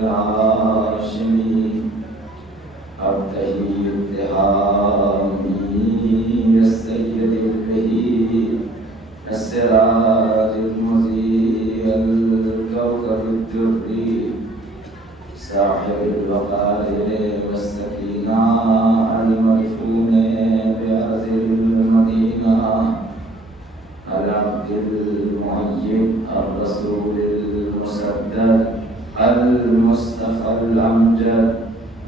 العاشمين التهي التهامي السيد البهي السراج المضيء الكوكب الدري صاحب الوقائر والسكينة المدفون بأرض المدينة العبد المعين الرسول المسدد المصطفى الأمجد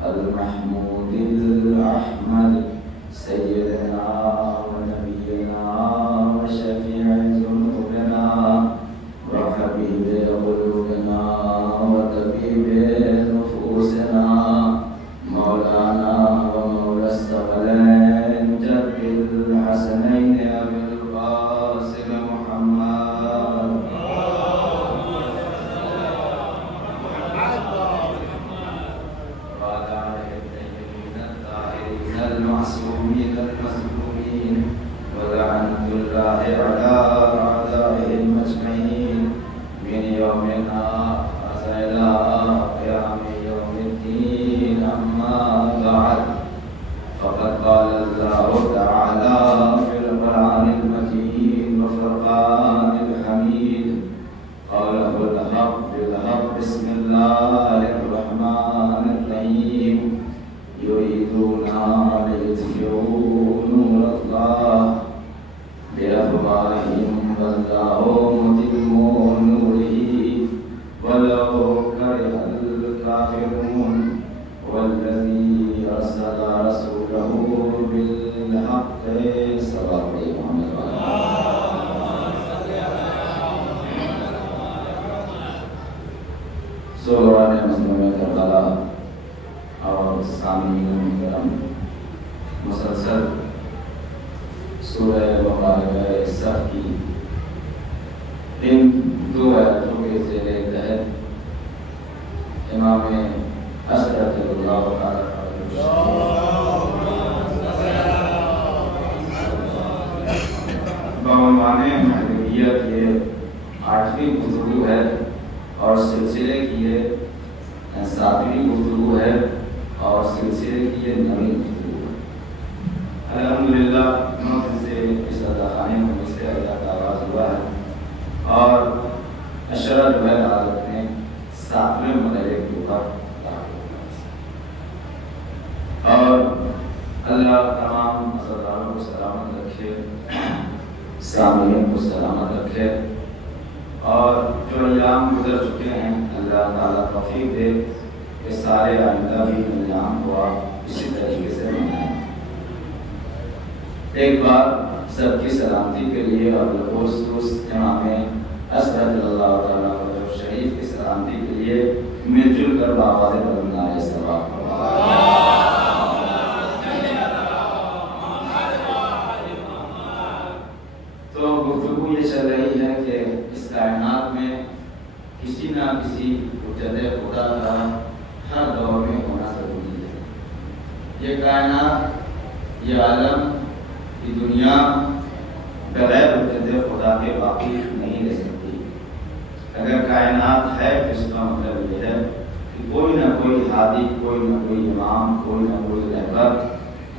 المحمود الأحمد سيدنا ونبينا وشفيع ذنوبنا وحبيب قلوبنا وطبيب نفوسنا مولانا ومولى الثقلين جد الحسنين أبي القاسم محمد وعلى آله الطيبين الطاهرين المعصومين المظلومين ولعنة الله على أعدائهم أجمعين من يومنا إلى قيام يوم الدين. أما بعد فقد قال الله تعالى في القرآن المجيد وفرقان الحميد قوله الحق بالحق بسم الله الرحمن الرحيم يريدون ليطفئوا نور الله بأفواههم والله متم نوره ولو كره الكافرون والذي أرسل رسوله بالحق صلى الله عليه وسلم. سورہ مسلم کربلا اور سامعین کرام مسلسل سورہ مبارکہ صف کی ان دو آیتوں کے زیر تحت امام حضرت اللہ تعالی بعنوان محدودیت یہ 8ویں گفتگو ہے اور سلسلے کی یہ 7ویں گفتگو ہے اور سلسلے کی یہ 9ویں گفتگو ہے. الحمدللہ سے اس اداخانے میں سے اللہ کا آغاز ہوا ہے اور اشرا جو ہے حضرت نے 7ویں مرحلے کے اوپر اور اللہ تمام عزیزانوں کو سلامت رکھے سامعین کو سلامت رکھے اور جو ایام گزر چکے ہیں اللہ تعالیٰ توفیق دے کہ سارے آئندہ بھی ایام کو آپ اسی طریقے سے منائیں. ایک بار سب کی سلامتی کے لیے اور خصوص امام حضرت اللہ تعالیٰ شریف کی سلامتی کے لیے مل جل کر بآواز بلند نعرہ ثواب. تو گفتگو یہ چل رہی ہے کہ اس کائنات میں کسی نہ کسی وجود خدا کا ہر دور میں ہونا ضروری ہے. یہ کائنات یہ عالم یہ دنیا بغیر وجود خدا کے باقی نہیں رہ سکتی. اگر کائنات ہے تو اس کا مطلب یہ ہے کہ کوئی نہ کوئی ہادی کوئی نہ کوئی امام کوئی نہ کوئی رہبر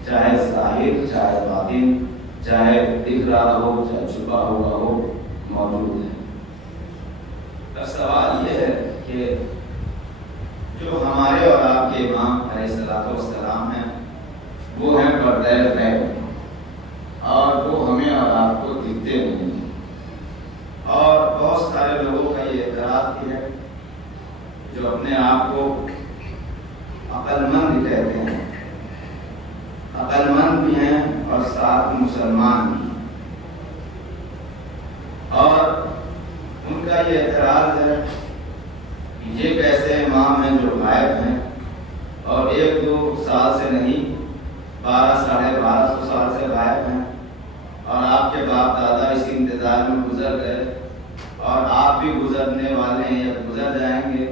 چاہے ظاہر چاہے باطن چاہے دکھ رہا ہو چاہے چھپا ہوا ہو موجود ہے. اب سوال یہ ہے کہ جو ہمارے اور آپ کے امام علیہ الصلوۃ والسلام ہیں وہ ہیں پردہ غیب اور وہ ہمیں اور آپ کو دکھتے نہیں ہیں. اور بہت سارے لوگوں کا یہ اعتراض بھی ہے جو اپنے آپ کو عقل مند کہتے ہیں عقل مند بھی ہیں اور ساتھ مسلمان بھی ہیں. اور ان کا یہ اعتراض ہے کہ یہ کیسے امام ہیں جو غائب ہیں اور 1-2 سال سے نہیں 1200-1250 سال سے غائب ہیں اور آپ کے باپ دادا اس انتظار میں گزر گئے اور آپ بھی گزرنے والے ہیں یا گزر جائیں گے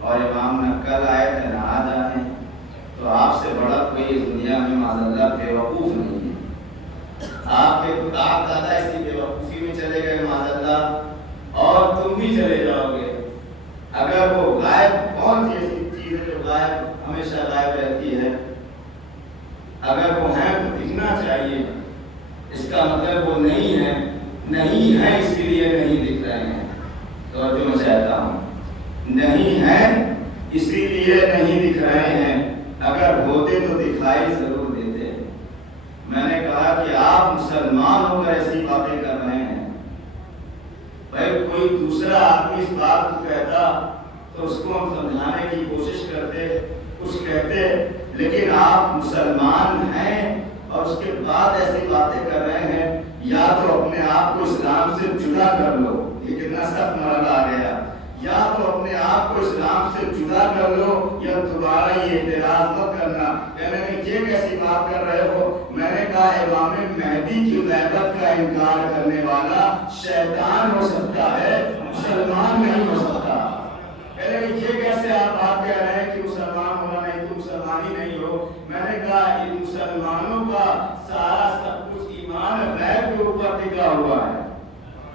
اور امام نہ کل آئے تھے نہ آج آئے ہیں. تو آپ سے بڑا کوئی اس دنیا میں معاذ اللہ بے وقوف نہیں ہے. آپ کے باپ دادا اسی بے وقوفی میں چلے گئے معاذ اللہ اور تم بھی چلے جاؤ گے. اگر وہ غائب کون تھی چیز ہے جو غائب ہمیشہ غائب رہتی ہے، اگر وہ ہیں تو دکھنا چاہیے، اس کا مطلب وہ نہیں ہے، نہیں ہے اسی لیے نہیں دکھ رہے ہیں۔ توجہ میں چاہتا ہوں، نہیں ہے اسی لیے نہیں دکھ رہے ہیں، اگر ہوتے تو دکھائی ضرور دیتے۔ میں نے کہا کہ آپ مسلمان ہو کر ایسی باتیں کر رہے ہیں، بھائی کوئی دوسرا آدمی اس بات کو کہتا تو اس کو ہم سمجھانے کی کوشش کرتے، کچھ کہتے، لیکن آپ مسلمان ہیں اور اس کے بعد ایسی باتیں کر رہے ہیں، یا تو اپنے آپ کو اسلام سے جدا کر لو، یہ کتنا سخت مرحلہ آ گیا، یا تو اپنے آپ کو اسلام سے جدا کر لو یا دوبارہ یہ اعتراض مت کرنا۔ کہنے میں یہ کیسی بات کر رہے ہو؟ میں نے کہا امام مہدی کی غیبت کا انکار کرنے والا شیطان ہو سکتا ہے، مسلمان نہیں ہو سکتا۔ کہنے میں یہ کیسے آپ بات کہہ رہے ہیں کہ مسلمان ہونا نہیں تو مسلمان ہی نہیں ہو؟ میں نے کہا ان مسلمانوں کا سارا سب کچھ ایمان غیب کے اوپر ٹکا ہوا ہے۔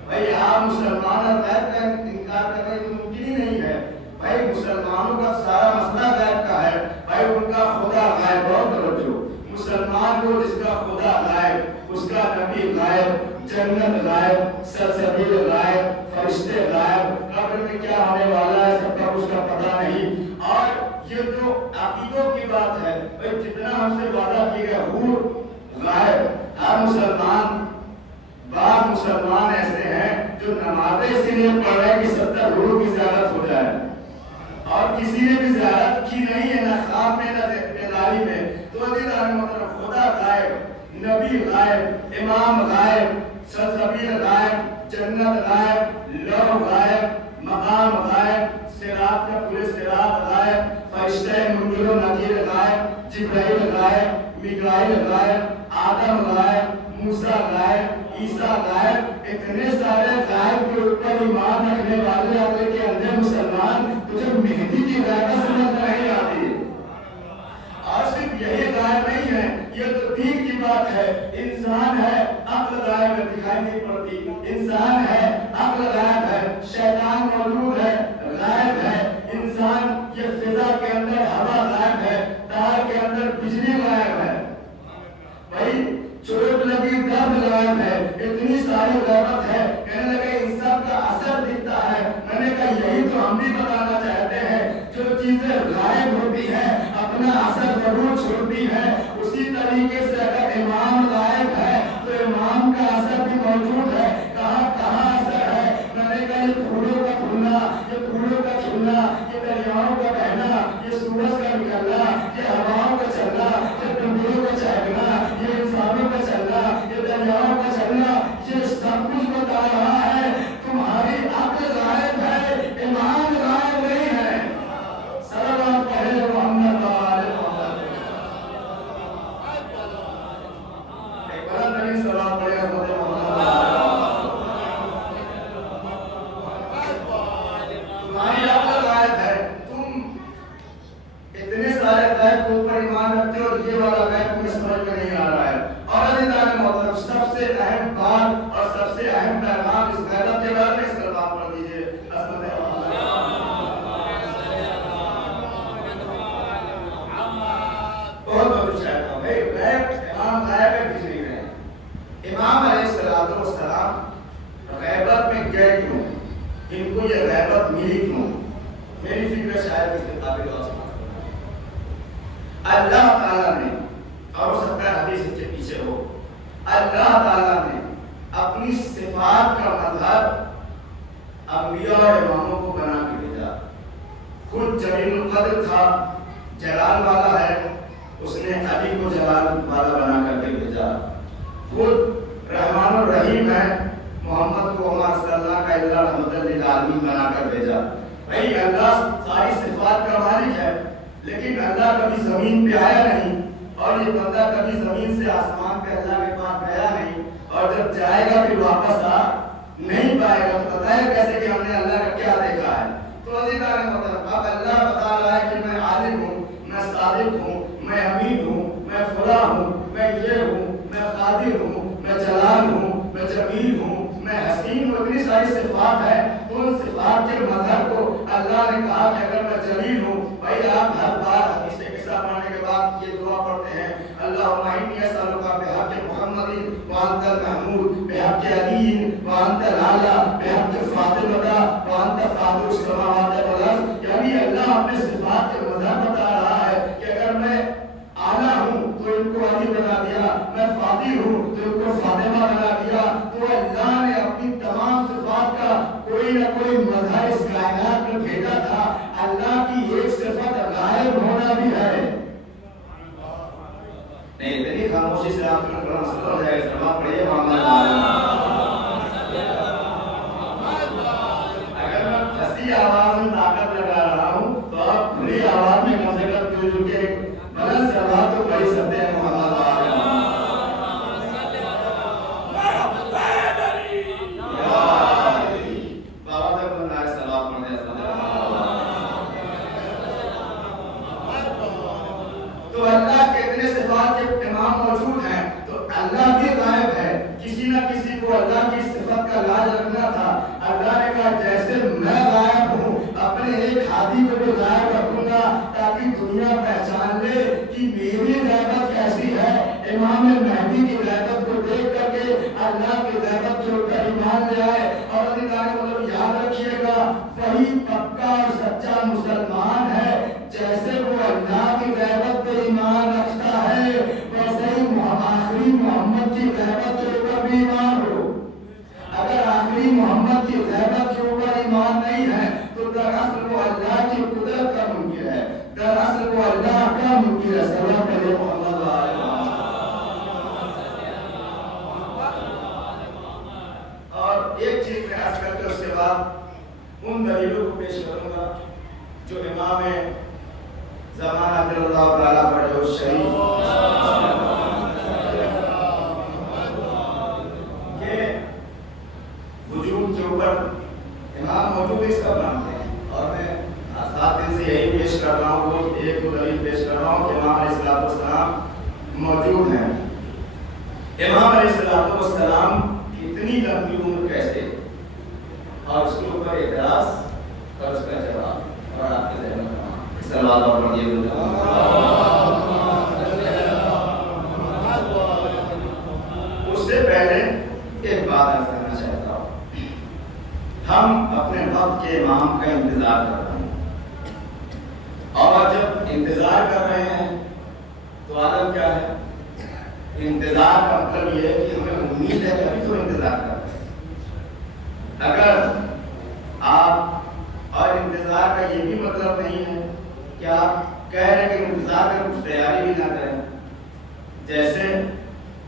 بھائی آپ مسلمان اور غیب کا انکار کر رہے تو ممکن ہی نہیں ہے۔ بھائی مسلمانوں کا سارا مسئلہ غیب کا ہے، بھائی ان کا خدا غائب، بہت توجہ، مسلمان کو جس کا خدا غائب، اس کا نبی غائب، جنت غائب، سلسبیل غائب، فرشتے غائب، قبر میں کیا ہونے والا ہے سب کا اس کا پتہ نہیں۔ اور یہ جو عقیدوں کی بات ہے، بھائی جتنا ہم سے وعدہ کیا گیا حور غائب، ہر مسلمان، بعض مسلمان ایسے ہیں جو نمازیں اسی لیے پڑھ رہے ہیں کہ 70 حور کی زیارت ہو جائے، اور کسی نے بھی زیارت کی نہیں ہے، نہ خواب میں نہ بیداری میں۔ تو مطلب خدا غائب، نبی غائب، امام غائب، سلسبیل غائب، جنت غائب، لوح غائب، مقام غائب، صراط کا پورے صراط غائب، فرشتے منکر و نکیر غائب، جبرائیل غائب، میکائیل غائب، آدم غائب، موسیٰ غائب، عیسیٰ غائب، اتنے سارے غائب کے اوپر ایمان رکھنے والے آگے کے اندھے مسلمان تجھے مہدی کی غیبت سمجھ نہیں آتی۔ اور صرف یہی غائب نہیں ہے، یہ تو دین کی بات ہے۔ انسان ہے، عقل غائب ہے، دکھائی نہیں پڑتی، انسان ہے، عقل غائب ہے، شیطان موجود ہے، غائب ہے، انسان یہ فضا کے اندر ہوا غائب ہے، تار کے اندر بجلی غائب ہے، بھائی چوٹ لگی درد غائب ہے، اتنی ساری غیبت ہے۔ کہنے لگے ان سب کا اثر دکھتا ہے۔ میں نے کہا یہی تو ہم بھی بتانا چاہتے ہیں، جو چیزیں غائب ہوتی ہیں اپنا اثر ضرور چھوڑتی ہیں، اسی طریقے سے اگر امام غائب ہے تو امام کا اثر بھی موجود ہے۔ کہاں کہاں اثر ہے؟ میں نے کہا یہ پھولوں کا کھلنا، یہ پھولوں کا کھلنا، یہ دریاؤں کا بہنا، یہ سورج کا نکلنا، یہ ہواؤں کا چلنا، یہ ٹنڈیوں کا چہکنا، یہ انسانوں کا چلنا، یہ دریاؤں کا چلنا، یہ سب کچھ بتا رہا ہے تمہاری عقل غائب ہے، ایمان غائب نہیں ہے۔ صلوات پڑھے محمد آل محمد، ایک بلند ترین صلوات پڑھے محمد تمہاری عقل غائب ہے، تم اتنے سارے غیب کے اوپر ایمان رکھتے ہو اور یہ والا غیب تمہیں سمجھ میں نہیں آ رہا ہے۔ اور عزیزان محترم، سب سے اہم بات اور سب سے اہم پیغام اس غیبت کے بارے میں اس پر بات کر دیجیے۔ بہت بہت چاہتا ہوں بھائی غیب، امام غائب ہے کچھ نہیں رہے۔ امام علیہ السلام غیبت میں گئے کیوں؟ ان کو یہ غیبت ملی کیوں؟ میری فکر شاید اس کے قابل آسمان اللہ تعالیٰ نے، اور ہو سکتا ہے حدیث اس کے پیچھے ہو، اللہ تعالیٰ نے اپنی صفات کا مظہر انبیاء اور اماموں کو بنا کے بھیجا۔ خود جلیل القدر تھا، جلال والا ہے، اس نے علی کو جلال والا بنا کر کے بھیجا۔ خود رحمان الرحیم ہے، محمد کو صلی اللہ کا الا رحمت للعالمین بنا کر بھیجا۔ بھائی اللہ ساری صفات کا مالک ہے، لیکن اللہ کبھی زمین پہ آیا نہیں، اور یہ بندہ کبھی زمین سے آسمان پہ اللہ کے پاس گیا نہیں، اور جب جائے گا پھر واپس آ نہیں پائے گا۔ تو پتہ ہے کیسے کہ ہم نے اللہ کا کیا دیکھا ہے؟ تو عزیزان محترم، اب اللہ بتا رہا ہے کہ میں عالم ہوں، میں صادق ہوں، میں امین ہوں، میں فلاں ہوں، میں یہ ہوں، میں قادر ہوں، میں جلال ہوں، میں جمیل ہوں، میں حسین ہوں، اتنی ساری صفات ہیں۔ تو ان صفات کے مظہر کو اللہ نے کہا کہ اگر میں جلیل ہوں، بھائی آپ بحق محمد وانت المحمود بحق علی وانت الاعلی بحق فاطمہ وانت فاطر السماوات والارض. یعنی اللہ اپنے صفات کے مظہر بتا رہا ہے کہ اگر میں اعلیٰ ہوں تو ان کو علی بنا دیا، میں فاطر ہوں تو ان کو فاطمہ بنا دیا. تو اللہ نے اپنی تمام صفات کا کوئی نہ کوئی مظہر اس کائنات میں بھیجا تھا. اللہ کی ایک صفت غائب ہونا بھی ہے. نہیں اتنی خاموشی سے آپ نے قرآن صلی اللہ علیہ وسلم پڑھیے محمد. اگر میں پھنسی آواز میں طاقت لگا رہا ہوں تو آپ کھلی آواز میں کم سے کم جو کہ بلند سے آواز تو پڑھ سکتے ہیں محمد. تو اللہ کے اتنے صفات کے تمام موجود ہیں تو اللہ بھی غائب ہے. کسی نہ کسی کو اللہ کی صفت کا لاج رکھنا تھا. اللہ نے کہا جیسے میں غائب ہوں اپنے ایک ہادی کو بھی غائب رکھوں گا تاکہ دنیا پہچان لے کہ میری غیبت کیسی ہے. امام مہدی کی غیبت کو دیکھ کر کے اللہ کی غیبت کے اوپر ایمان لے آئے. اور مطلب یاد رکھیے گا وہی پکا اور سچا مسلمان ہے جیسے وہ اللہ کی غیبت پہ ایمان رکھتا ہے ویسے ہی آخری محمد کی غیبت کے اوپر بھی ایمان ہو. اگر آخری محمد کی غیبت کے اوپر ایمان نہیں ہے تو دراصل وہ اللہ کی قدرت کا منکر ہے، دراصل وہ اللہ کا منکر ہے. سلام علیہ محمد وآلہ. اور ایک چیز میں عرض کر کے اس کے بعد ان دلیلوں کو پیش کروں گا جو امام زمانہ رضی اللہ تعالیٰ پر جو شریف کے وجود کے اوپر امام موجود اس کا مانتے ہیں. اور میں 7 دن سے یہی پیش کر رہا ہوں، روز ایک دو دلیل پیش کر رہا ہوں کہ امام علیہ السلام موجود ہیں. امام علیہ السلام اتنی لمبی عمر کیسے، اور اس کے اوپر اعتراض اور اس کا جواب اور آپ کے ذہن میں صلوات اور پڑھیے. اس سے پہلے ایک بات عرض کرنا چاہتا ہوں. ہم اپنے وقت کے امام کا انتظار کر رہے ہیں اور جب انتظار کر رہے ہیں تو عالم کیا ہے؟ انتظار کا مطلب یہ ہے کہ ہمیں امید ہے کہ ابھی تو انتظار کر رہے ہیں. اگر آپ اور انتظار کا یہ بھی مطلب نہیں ہے کہ آپ کہہ رہے ہیں کہ انتظار کا کچھ تیاری بھی نہ کریں. جیسے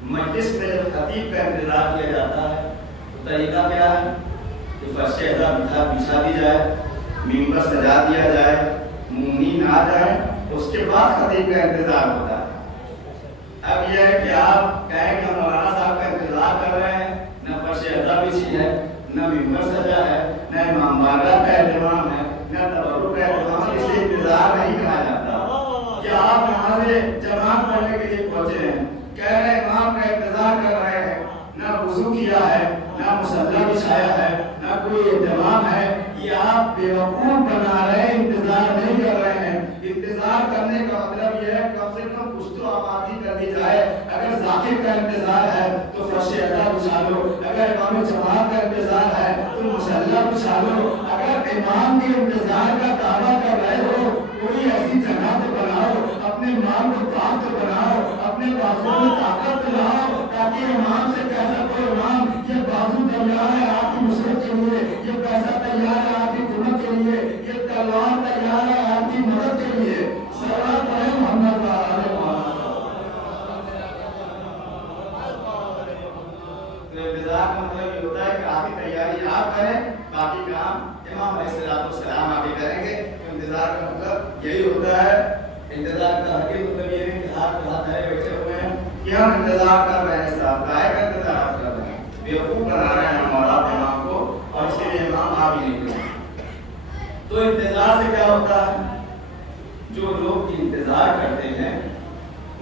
مجلس میں جب خطیب کا انتظار کیا جاتا ہے تو طریقہ کیا ہے کہ فرش اعلیٰ بچھا دی جائے، ممبر سجا دیا جائے، مؤمنین آ جائیں، اس کے بعد خطیب کا انتظار ہوتا ہے. اب یہ ہے کہ آپ کہیں کہ ہم مولانا صاحب کا انتظار کر رہے ہیں، نہ فرش اعلیٰ بچھی ہے، نہ ممبر سجا ہے، نہ امام بارگاہ کا اہتمام ہے، نہ تبرک کا اہتمام. اسے انتظار نہیں کہا جاتا. کہ آپ یہاں سے جماعت پڑھنے کے لیے پہنچے ہیں، کہہ رہے ہیں امام کا انتظار کر رہے ہیں، نہ وضو کیا ہے، نہ مصلی بچھایا ہے، نہ کوئی اہتمام ہے. یہ آپ بیوقوف بنا رہے ہیں، انتظار نہیں کر رہے ہیں. انتظار کرنے کا مطلب یہ ہے کم سے کم کچھ تو آمادگی کر دی جائے. اگر ذاکر کا انتظار ہے تو فرش اعلیٰ بچھا لو، اگر امام جماعت کا انتظار ہے تو مصلی بچھا لو. اگر امام کے انتظار کا دعویٰ کر رہے ہو کوئی ایسی جگہ تو بناؤ، اپنے مال کو پاک تو بناؤ، اپنے بازو میں طاقت لاؤ تاکہ امام سے کہہ سکو امام یہ بازو تیار ہے آپ کی نصرت کے لیے، یہ پیسہ تیار ہے آپ کی خدمت کے لیے، یہ تلوار تیار ہے آپ کی مدد کے لیے. صلوات پڑھیں محمد وآلہ محمد. تو انتظار کا مطلب یہ ہوتا ہے کہ آپ کی تیاری آپ کریں، باقی کام امام علیہ السلام آگے کریں گے. انتظار کا مطلب یہی ہوتا ہے. انتظار کا حقیقی مطلب یہ نہیں کہ ہاتھ دھرے بیٹھے ہوئے ہیں کہ ہم انتظار کر رہے ہیں، صاحب کائے کا انتظار کر رہے ہیں، بیوقوف بنا رہے ہیں ہمارا امام کو اور اس کے لیے امام آ بھی نہیں رہے. تو انتظار سے کیا ہوتا ہے؟ جو لوگ انتظار کرتے ہیں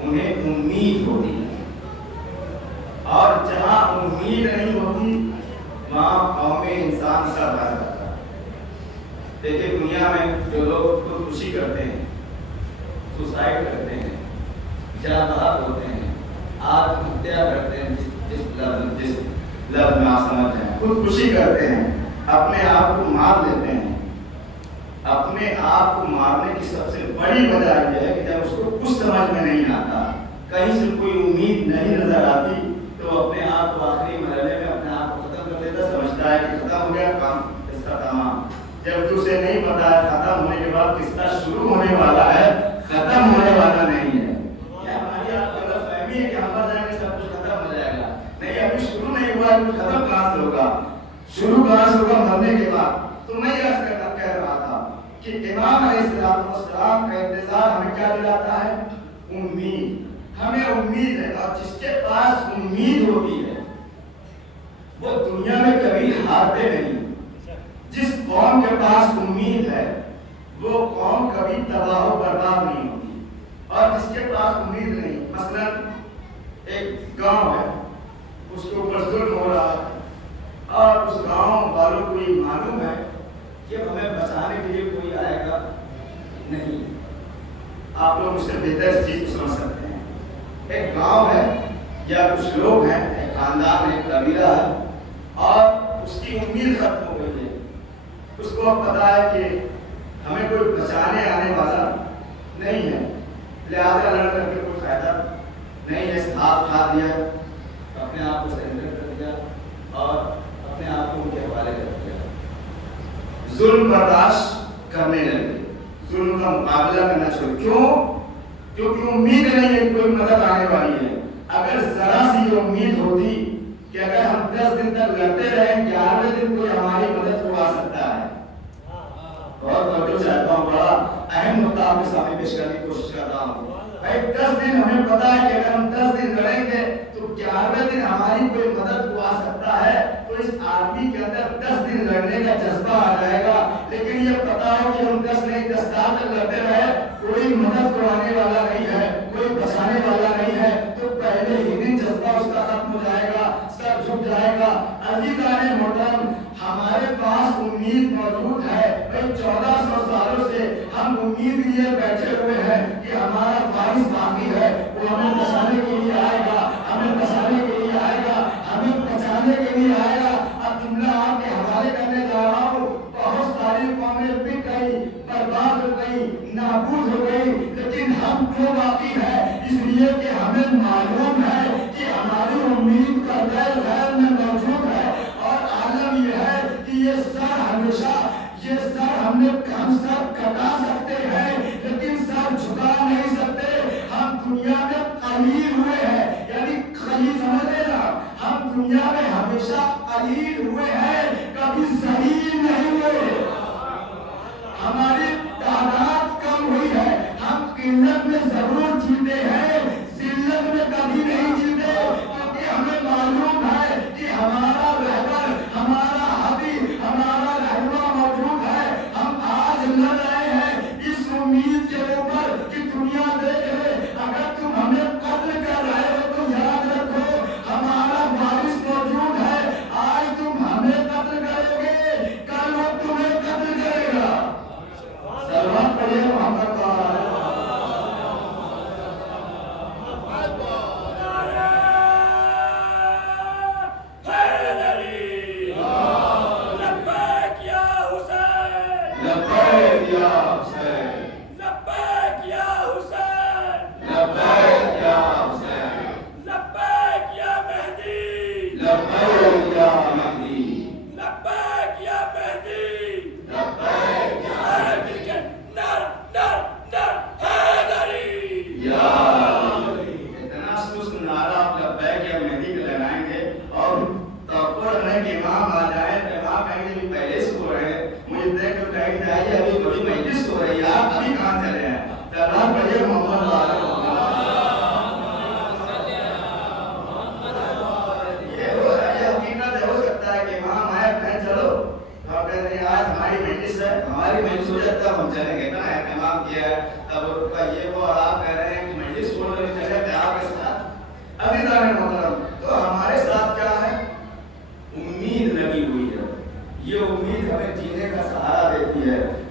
انہیں امید ہوتی ہے، اور جہاں امید نہیں ہوتی وہاں قوم انسان سر بھر جاتا ہے. دیکھیں دنیا میں جو لوگ خودکشی کرتے ہیں، سوسائڈ کرتے ہیں، جاں بحق ہوتے ہیں، آتم ہتیا کرتے ہیں، جس لفظ میں آپ سمجھ رہے ہیں، خودکشی کرتے ہیں، اپنے آپ کو مار لیتے ہیں۔ اپنے آپ کو مارنے کی سب سے بڑی وجہ یہ ہے کہ جب اس کو کچھ سمجھ میں نہیں آتا، کہیں سے کوئی امید نہیں نظر آتی، تو اپنے آپ کو آخری مرحلے میں اپنے آپ کو ختم کر دیتا، سمجھتا ہے کہ ختم ہو گیا کام، قصہ تمام۔ جب اسے نہیں پتا ہے ختم ہونے کے بعد قصہ شروع ہونے والا ہے، ختم ہونے والا نہیں ہے۔ یہ ہماری آپ کو غلط فہمی ہے کہ ہم مر جائیں گے سب کچھ ختم ہو جائے گا۔ نہیں، ابھی شروع نہیں ہوا ہے، کچھ ختم کہاں سے ہوگا؟ شروع کہاں سے ہوگا؟ مرنے کے بعد۔ تو میں یہ کہہ رہا تھا کہ امام علیہ السلام کا انتظار ہمیں کیا دلاتا ہے؟ امید۔ ہمیں امید ہے، اور جس کے پاس امید ہوتی ہے وہ دنیا میں کبھی ہارتے نہیں۔ جس قوم کے پاس امید ہے وہ قوم کبھی تباہ و برباد نہیں ہوتی، اور جس کے پاس امید نہیں، مثلا ایک گاؤں ہے، اس کے اوپر ظلم ہو رہا ہے، اور اس گاؤں والوں کو یہ معلوم ہے کہ ہمیں بچانے کے لیے کوئی آئے گا نہیں۔ آپ لوگ اس سے بہتر چیز کو سمجھ سکتے ہیں۔ ایک گاؤں ہے یا کچھ لوگ ہیں، ایک خاندان ہے، ایک قبیلہ ہے، اور اس کی امید ختم ہو گئی ہے۔ اس کو اب پتا ہے کہ ہمیں کوئی بچانے آنے والا نہیں ہے، لہٰذا لڑ کر کے کوئی فائدہ نہیں ہے۔ ہاتھ کھا دیا، اپنے آپ کو سرنڈر کر دیا، اور اپنے آپ کو ان کے حوالے کر دیا، ظلم برداشت کرنے لگے، ظلم کا مقابلہ کرنا چھوڑ۔ کیوں؟ کیونکہ امید نہیں ہے کوئی مدد آنے والی ہے۔ اگر ذرا سی یہ امید ہوتی کہ اگر ہم 10 دن تک لڑتے رہیں، 11ویں دن کوئی ہماری مدد کو آ سکتا ہے۔ بہت توجہ چاہتا ہوں، بڑا اہم مدعا آپ کے سامنے پیش کرنے کی کوشش کرتا ہوں۔ بھائی 10 دن ہمیں پتا ہے کہ اگر ہم 10 دن لڑیں گے تو 11ویں دن ہماری کوئی مدد کو آ سکتا ہے، تو اس آدمی کے اندر 10 دن لڑنے کا جذبہ آ جائے گا۔ لیکن یہ پتا ہو کہ ہم 10 نہیں 10 سال تک لڑتے رہے، کوئی مدد کو آنے والا نہیں ہے، کوئی بچانے والا نہیں ہے، تو پہلے ہی دن جذبہ اس کا ختم ہو جائے گا، سر جھک جائے گا۔ عزیزان محترم، ہمارے پاس امید موجود ہے۔ بھائی 1400 سالوں سے ہم امید لیے بیٹھے ہوئے ہیں کہ ہمارا وارث باقی ہے، وہ ہمیں بچانے کے لیے آئے گا، ہمیں بچانے کے لیے آئے گا، ہمیں بچانے کے لیے آئے گا۔ اب جملہ آپ کے حوالے کرنے جا رہا ہوں۔ بہت ساری قومیں بک گئی، برباد ہو گئی، نابود ہو گئی، لیکن ہم کیوں باقی ہے؟ اس لیے کہ ہمیں معلوم ہے کہ ہماری امید کا دل غیر میں موجود ہے، اور عالم یہ ہے کہ یہ سر ہمیشہ، یہ سر ہم سر کٹا سکتے ہیں لیکن سر جھکا نہیں سکتے۔ ہم دنیا میں قلیل ہوئے ہیں، یعنی قلیل سمجھ لینا، ہم دنیا میں ہمیشہ قلیل ہوئے ہیں، کبھی ذلیل نہیں ہوئے۔ ہماری تعداد کم ہوئی ہے، ہم قلت میں ضرور جیتے ہیں، ذلت میں کبھی نہیں جیتے، کیونکہ ہمیں معلوم ہے کہ ہمارا رہبر، ہمارا حبیب، ہمارا رہنما موجود ہے۔ ہم آج لڑ رہے ہیں اس امید کے اوپر کہ دنیا دیکھ لے، اگر تم ہمیں قتل کر رہے ہو تو یاد رکھو ہمارا وارث موجود ہے۔ آج تم ہمیں قتل کرو گے، کل وہ تمہیں قتل کرے گا۔ سلوات پڑھیے محمد کا۔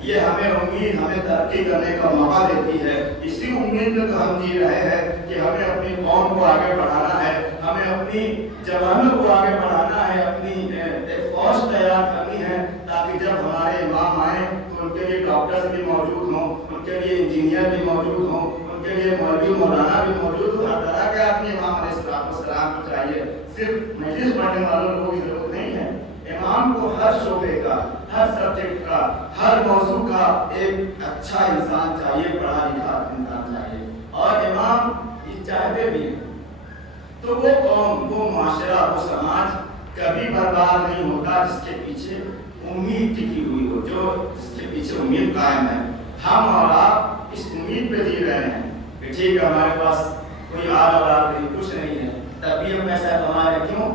یہ ہمیں امید، ہمیں ترقی کرنے کا موقع دیتی ہے۔ اسی امید میں تو ہم جی رہے ہیں کہ ہمیں اپنی قوم کو آگے بڑھانا ہے، ہمیں اپنی جوانوں کو آگے بڑھانا ہے، اپنی ایک فوج تیار کرنی ہے، تاکہ جب ہمارے امام آئیں تو ان کے لیے ڈاکٹرز بھی موجود ہوں، ان کے لیے انجینئر بھی موجود ہوں، ان کے لیے مولوی مولانا بھی موجود ہوں۔ ہر طرح کے اپنے امام علیہ السلام کو چاہیے، صرف مجلس پڑھنے والوں کو بھی ضرورت نہیں ہے۔ امام کو ہر شعبے کا، ہر سبجیکٹ کا، ہر موضوع کا ایک اچھا انسان چاہیے، پڑھا لکھا انسان چاہیے، اور امام یہ چاہتے بھی ہیں تو وہ قوم، وہ معاشرہ، وہ سماج کبھی برباد نہیں ہوتا جس کے پیچھے امید ٹکی ہوئی ہو، جس کے پیچھے امید قائم ہے۔ ہم اور آپ اس امید پہ جی رہے ہیں کہ ٹھیک ہے ہمارے پاس کوئی آل اولاد نہیں، کچھ نہیں ہے، تب بھی ہم پیسہ کما رہے، کیوں؟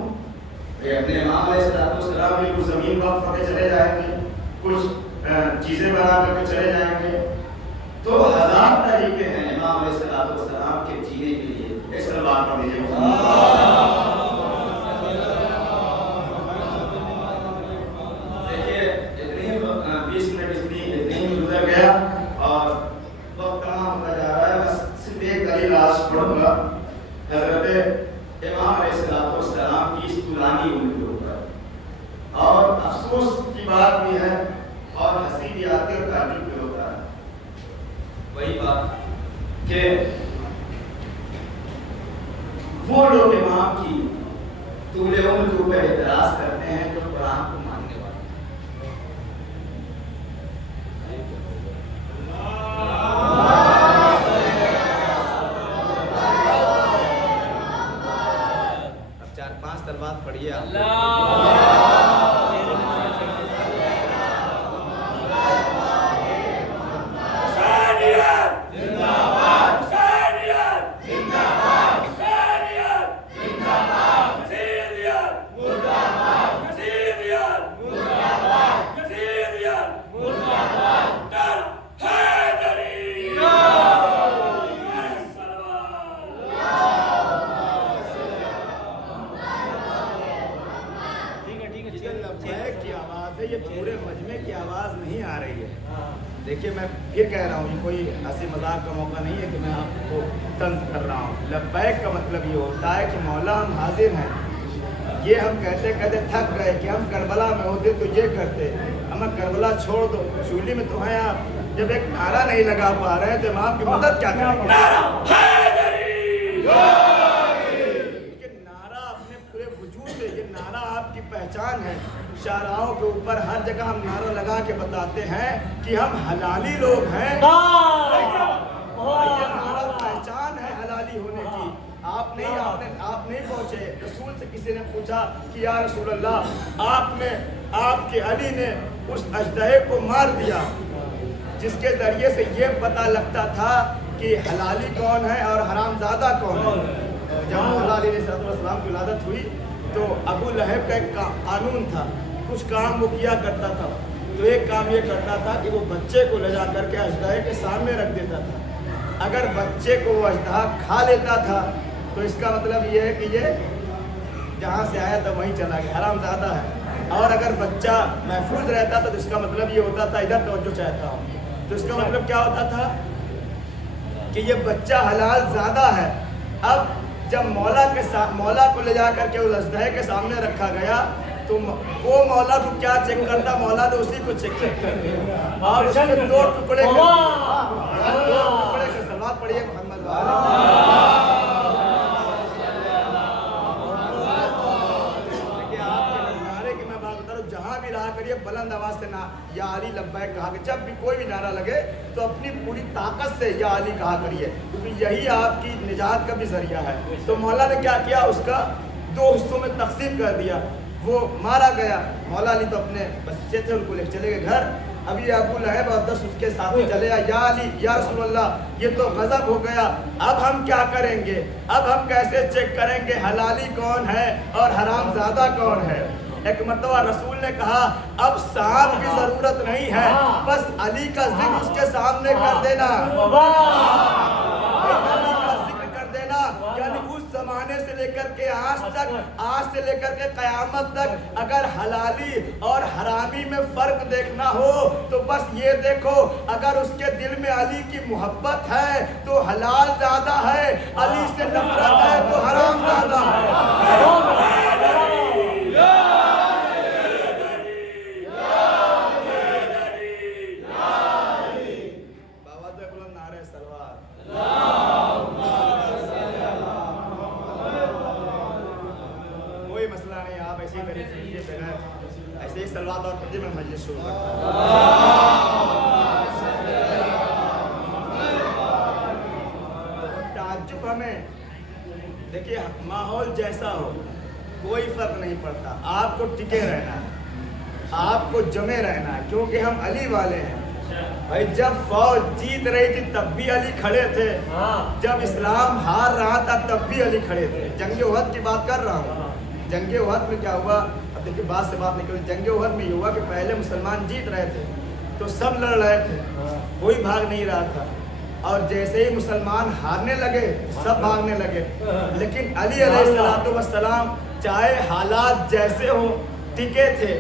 اپنے امام علیہ السلام نے کچھ زمین وقف کر کے چلے جائیں گے، کچھ چیزیں بنا کر کے چلے جائیں گے۔ تو ہزار طریقے ہیں امام علیہ السلام کے جینے کے لیے۔ ایک سلوات پڑھ لیجیے۔ دیکھیے اتنے 20 منٹ اتنے ہی گزر گیا اور وقت تمام ہوتا جا رہا ہے۔ بس صرف ایک دلیل آج پڑھوں گا حضرت امام علیہ السلام کی اس طولانی عمر کے اوپر، اور افسوس کی بات بھی ہے اور ہنسی بھی آتی ہے اور تعجب بھی ہوتا ہے۔ وہی بات کہ وہ لوگ امام کی طول عمر کے اوپر اعتراض کرتے ہیں جو قرآن کو ماننے والے پڑھیے یہ پورے مجمع کی آواز نہیں آ رہی ہے۔ دیکھیے میں پھر کہہ رہا ہوں، یہ کوئی ہنسی مذاق کا موقع نہیں ہے کہ میں آپ کو طنز کر رہا ہوں۔ لبیک کا مطلب یہ ہوتا ہے کہ مولا ہم حاضر ہیں۔ یہ ہم کہتے کہتے تھک گئے کہ ہم کربلا میں ہوتے تو یہ کرتے، ہمیں کربلا چھوڑ دو، شولی میں تو ہیں آپ۔ جب ایک نعرہ نہیں لگا پا رہے ہیں تو امام کی مدد کیا کریں گے؟ یہ نعرہ اپنے پورے وجود سے، یہ نعرہ آپ کی پہچان ہے۔ شاہراہوں کے اوپر ہر جگہ ہم نعرہ لگا کے بتاتے ہیں کہ ہم حلالی لوگ ہیں۔ یہ نعرہ پہچان ہے حلالی ہونے کی۔ آپ نہیں پہنچے، رسول سے کسی نے پوچھا کہ یا رسول اللہ، آپ کے علی نے اس اژدہے کو مار دیا جس کے ذریعے سے یہ پتہ لگتا تھا کہ حلالی کون ہے اور حرام زادہ کون ہے۔ جب مولا علیہ السلام کی ولادت ہوئی تو ابو لہب کا ایک قانون تھا، کچھ کام وہ کیا کرتا تھا۔ تو ایک کام یہ کرتا تھا کہ وہ بچے کو لے جا کر کے اژدہے کے سامنے رکھ دیتا تھا۔ اگر بچے کو وہ اژدہا کھا لیتا تھا تو اس کا مطلب یہ ہے کہ یہ جہاں سے آیا تھا وہیں چلا گیا، حرام زادہ ہے۔ اور اگر بچہ محفوظ رہتا تھا تو اس کا مطلب یہ ہوتا تھا، ادھر توجہ چاہتا ہوں، تو اس کا مطلب کیا ہوتا تھا کہ یہ بچہ حلال زادہ ہے۔ اب جب مولا کو لے جا کر کے اس اژدہے کے سامنے رکھا گیا تو وہ مولا کو کیا چیک کرتا؟ مولا نے اسی کو چیک کر اور اس کے دو ٹکڑے کر سلوات پڑھیے محمد جہاں بھی رہا کریے بلند آواز سے نہ یا علی لبیک کہا کہ جب بھی کوئی بھی نعرہ لگے تو اپنی پوری طاقت سے یا علی کہا کریے، کیونکہ یہی آپ کی نجات کا بھی ذریعہ ہے۔ تو مولا نے کیا کیا؟ اس کا دو حصوں میں تقسیم کر دیا، وہ مارا گیا۔ مولا علی تو اپنے بچے تھے، ان کو لے چلے گئے گھر۔ ابھی ابو لہب اور 10 اس کے ساتھی چلے آئے، یا علی یا رسول اللہ یہ تو غضب ہو گیا، اب ہم کیا کریں گے؟ اب ہم کیسے چیک کریں گے حلالی کون ہے اور حرام زادہ کون ہے؟ ایک مرتبہ رسول نے کہا اب سانپ کی ضرورت نہیں ہے، بس علی کا ذکر اس کے سامنے کر دینا، علی کا ذکر کر دینا۔ یعنی اس زمانے سے لے کر کے آج سے لے کر کے قیامت تک اگر حلالی اور حرامی میں فرق دیکھنا ہو تو بس یہ دیکھو، اگر اس کے دل میں علی کی محبت ہے تو حلال زیادہ ہے، علی سے نفرت ہے تو حرام زیادہ ہے۔ کوئی مسئلہ نہیں، آپ ایسے ہی قریب ایسے ہی صلوات اور پڑھتے میں مجلس شروع کرتا ہوں۔ تعجب ہمیں دیکھیے، ماحول جیسا ہو کوئی فرق نہیں پڑتا، آپ کو ٹکے رہنا ہے، آپ کو جمے رہنا ہے، کیونکہ ہم علی والے ہیں۔ بھائی جب فوج جیت رہی تھی تب بھی علی کھڑے تھے، جب اسلام ہار رہا تھا تب بھی علی کھڑے تھے۔ جنگ احد کی بات کر رہا ہوں۔ جنگ احد میں کیا ہوا؟ اب دیکھیے بات سے بات نکلی۔ جنگ احد میں یہ ہوا کہ پہلے مسلمان جیت رہے تھے تو سب لڑ رہے تھے، کوئی بھاگ نہیں رہا تھا، اور جیسے ہی مسلمان ہارنے لگے سب بھاگنے لگے۔ لیکن علی علیہ السلام چاہے حالات جیسے ہوں ٹکے تھے،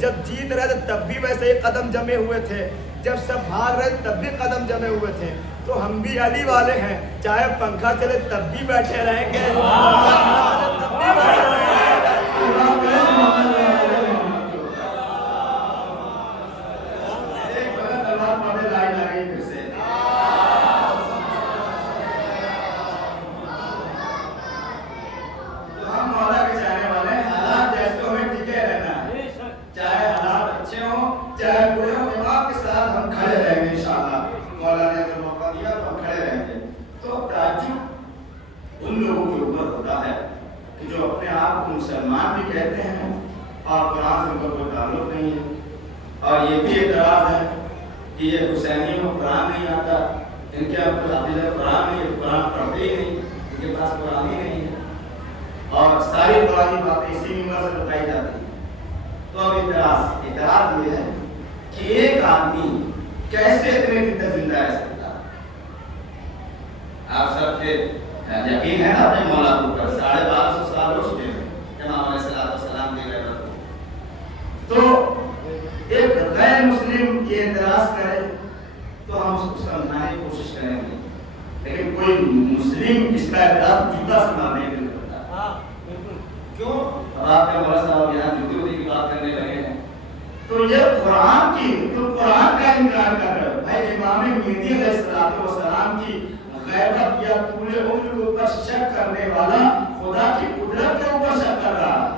جب جیت رہے تھے تب بھی ویسے ہی قدم جمے ہوئے تھے، جب سب بھاگ رہے تب بھی قدم جمے ہوئے تھے۔ تو ہم بھی علی والے ہیں، چاہے پنکھا چلے تب بھی بیٹھے رہیں گے، تب بھی بیٹھے رہیں گے۔ ان لوگوں کے اوپر ہوتا ہے کہ جو اپنے آپ کو مسلمان بھی کہتے ہیں اور قرآن سے ان کا کوئی تعلق نہیں ہے، اور یہ بھی اعتراض ہے کہ یہ حسینیوں کو قرآن نہیں آتا، ان کے اوپر حافظ قرآن نہیں، قرآن پڑھتے ہی نہیں، ان کے پاس قرآن ہی نہیں ہے، اور ساری قرآنی باتیں اسی ممبر سے بتائی جاتی ہیں۔ تو اب اعتراض یہ ہے کہ ایک آدمی کیسے اتنے دن تک زندہ رہ سکتا؟ آپ سب کے یقین ہے اپنے مولا کو پر 1250 سال ہو چکے ہیں امام علیہ السلام کے غیبت کو۔ تو ایک غیر مسلم یہ اعتراض کرے تو ہم اس کو سمجھانے کی کوشش کریں گے، لیکن کوئی مسلم اس کا اعتراض جوتا سے ماننے کے لیے کرتا ہے۔ کیوں؟ اب آپ کے مولا صاحب یہاں جوتی کی بات کرنے لگے ہیں تو یہ قرآن کا انکار کر رہے ہیں۔ بھائی امام مہدی علیہ السلام کی غیبت یا طول عمر کے اوپر شک کرنے والا خدا کی قدرت کے اوپر شک کر رہا ہے،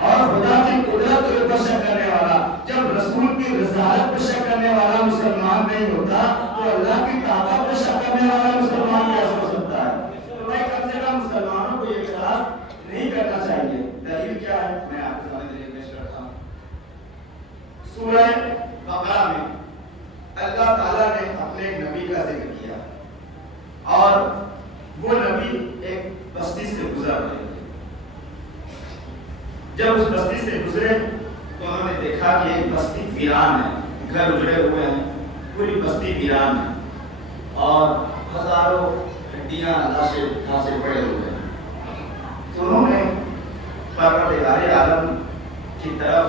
اور خدا کی قدرت کے اوپر شک کرنے والا جب رسول کی رسالت پر شک کرنے والا مسلمان نہیں ہوتا تو اللہ کی طاقت پر شک کرنے والا مسلمان کیسے ہو سکتا ہے؟ تو بھائی کم سے کم مسلمانوں کو یہ اعتراض نہیں کرنا چاہیے۔ دلیل کیا ہے؟ میں آپ کے سامنے دلیل پیش کرتا ہوں۔ سورہ بقرہ میں اللہ تعالیٰ نے اپنے ایک نبی کا ذکر کیا، اور وہ نبی ایک بستی سے گزر رہے تھے۔ جب اس بستی سے گزرے تو انہوں نے دیکھا کہ ایک بستی ویران ہے، گھر اجڑے ہوئے ہیں، پوری بستی ویران ہے، اور ہزاروں ہڈیاں لاشیں پڑے ہوئے ہیں۔ تو انہوں نے پروردگار عالم کی طرف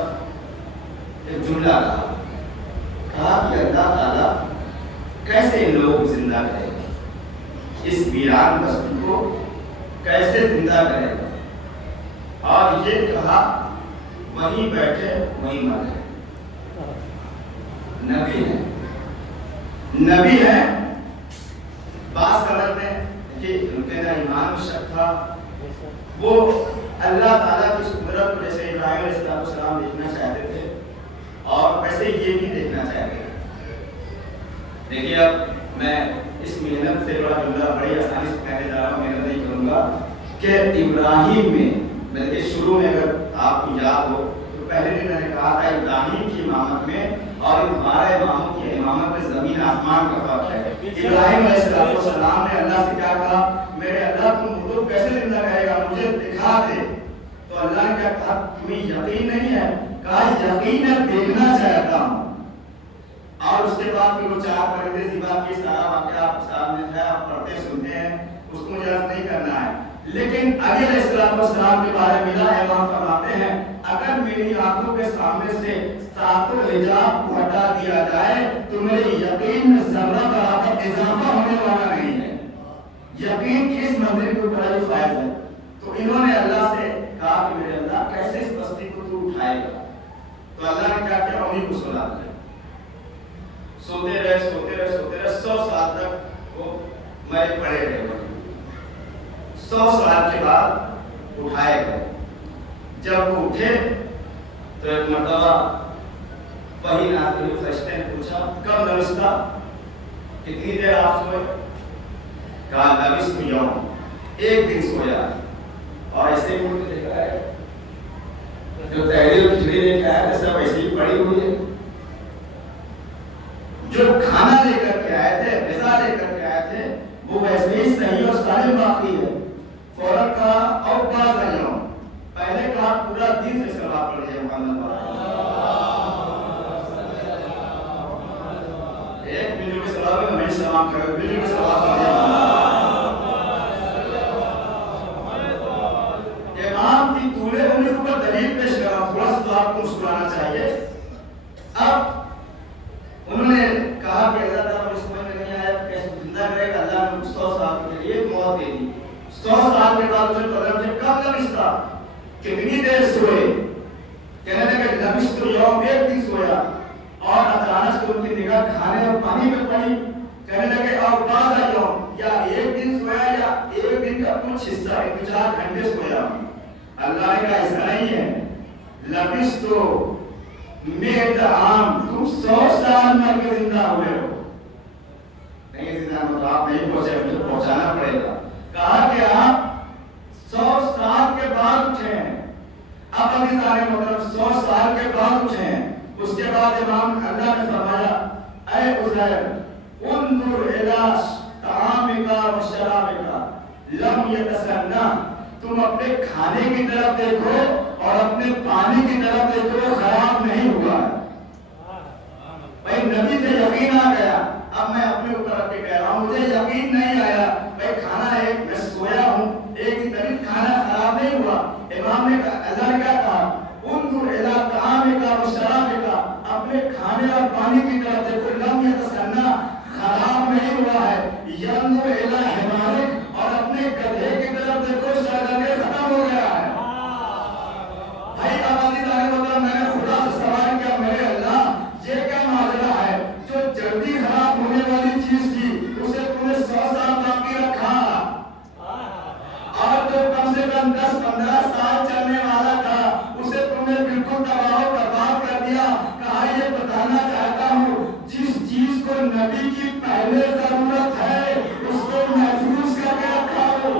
ایک جملہ کہا کہ اللہ تعالیٰ کیسے ان لوگوں کو زندہ کرے گا، اس ویران بستی کو کیسے زندہ کرے گا، اور یہ کہا وہیں بیٹھے وہیں مرے۔ نبی ہے بات سمجھتے ہیں کہ ان کے اندر ایمان میں شک تھا، وہ اللہ تعالیٰ کی قدرت کو جیسے ابراہیم علیہ السلام دیکھنا چاہتے تھے اور ویسے یہ بھی دیکھنا چاہتے تھے۔ دیکھیے اب میں اس محنت سے بڑا جملہ بڑی آسانی سے کہنے جا رہا ہوں، محنت نہیں کروں گا، کہ ابراہیم میں بلکہ شروع میں اگر آپ کو یاد ہو تو پہلے دن میں نے کہا تھا ابراہیم کی امامت میں اور ہمارے اماموں کی امامت میں زمین آسمان کا فرق ہے۔ ابراہیم علیہ السلام نے اللہ سے کیا کہا، میرے اللہ تم مردوں کیسے زندہ رہے گا، مجھے دکھا دے۔ تو اللہ نے کیا کہا، تمہیں یقین نہیں ہے؟ کہا یقین ہے، دیکھنا چاہتا ہوں۔ اور اس کے بعد پھر وہ 4 پرندے ذبح کی سارا واقعہ آپ سامنے ہے، آپ پڑھتے سنتے ہیں، اس کو مجھے عرض نہیں کرنا ہے۔ لیکن علی علیہ السلام کے بارے میں امام فرماتے ہیں اگر میری آنکھوں کے سامنے سے ساتوں حجاب کو ہٹا دیا جائے تو میرے یقین میں ذرہ برابر اضافہ ہونے والا نہیں ہے. یقین کی اس منزل کے اوپر علی فائز ہے. تو انہوں نے اللہ سے کہا کہ میرے اللہ کیسے اس بستی کو تو اٹھائے گا؟ تو اللہ نے کیا کیا؟ انہیں کو سلا دیا. سوتے رہے 100 سال تک وہ مرے پڑے رہے. 100 سال کے بعد اٹھائے گئے. جب وہ اٹھے تو ایک مرتبہ وحی نازل ہوئی. فرشتے نے پوچھا کب لبثتا؟ کتنی دیر آپ سوئے؟ کہا لبثت یوم، ایک دن سویا. اور ایسے ہی ملک دیکھا ہے جو تحریر کھچڑی لے کے آیا سب ایسے ہی پڑی ہوئی ہے. جو کھانا لے کر کے آئے تھے، غذا لے کر کے آئے تھے، وہ ویسے ہی صحیح اور سالم باقی ہے. فوراً کہا اور بعض ایام، پہلے کہا پورا دن سے سلام پڑھیے محمد ایک مجھے کے سلام میں میں سلام کروں مجھے کے سلام پڑھیے. امام کی طولے عمر پر دلیل پیش کرا. تھوڑا سا تو آپ کو مسکرانا چاہیے. اب انہوں نے کہا کہ اللہ تعالیٰ کو سمجھ میں نہیں آیا کیسے زندہ کرے گا. اللہ نے 100 سال کے لیے موت دے دی. 100 سال کے بعد اسے پتا چلا کب لبثتا، کتنی دیر سوئے؟ کہنے لگے لبثت یوم، ایک دن سویا. اور اچانک سے ان کی نگاہ کھانے اور پانی میں پڑی. کہنے لگے اور بعض ایام، یا ایک دن سویا یا ایک دن کا کچھ حصہ 4 گھنٹے سویا. اللہ نے کہا ایسا نہیں ہے. لبثت مئت عام، تم 100 سال مر کے زندہ ہوئے ہو. نہیں زندہ مطلب آپ نہیں پہنچے، مجھے پہنچانا پڑے گا. کہا کہ آپ 100 سال کے بعد اٹھے ہیں. اب ابھی تعلیم مطلب 100 سال کے بعد اٹھے ہیں. اس کے بعد امام اللہ نے فرمایا اے عزیر انظر الی طعامک و شرابک لم یتسنہ، تم اپنے کھانے کی طرف دیکھو اور اپنے پانی کی طرف دیکھو، خراب نہیں ہوا ہے. بھائی نبی سے یقین آ گیا. اب میں اپنے اوپر رکھ کے کہہ رہا ہوں مجھے یقین نہیں آیا. بھائی کھانا ہے، میں سویا ہوں ایک دن تک کھانا خراب نہیں ہوا. امام نے کہا اللہ نے کیا کہا انظر الی طعامک و شرابک، اپنے کھانے اور پانی کی طرف دیکھو. لم یتسنہ، خراب نہیں ہوا ہے. ینظر الی حمارک، اور اپنے گدھے کی طرف دیکھو، شرابے ختم ہو گیا ہے. بھائی آبادی داری ہوتا میں نے خدا سے سوال کیا میرے اللہ یہ کیا معاملہ ہے جو جلدی خراب ہونے والی چیز تھی اسے تم نے 100 سال باقی رکھا، اور جو کم سے کم 10-15 سال چلنے والا تھا اسے تم نے بالکل تباہ و برباد کر دیا. کہا یہ بتانا چاہتا ہوں جس چیز کو نبی کی پہلے ضرورت ہے اس کو محفوظ کر کے رکھا ہو.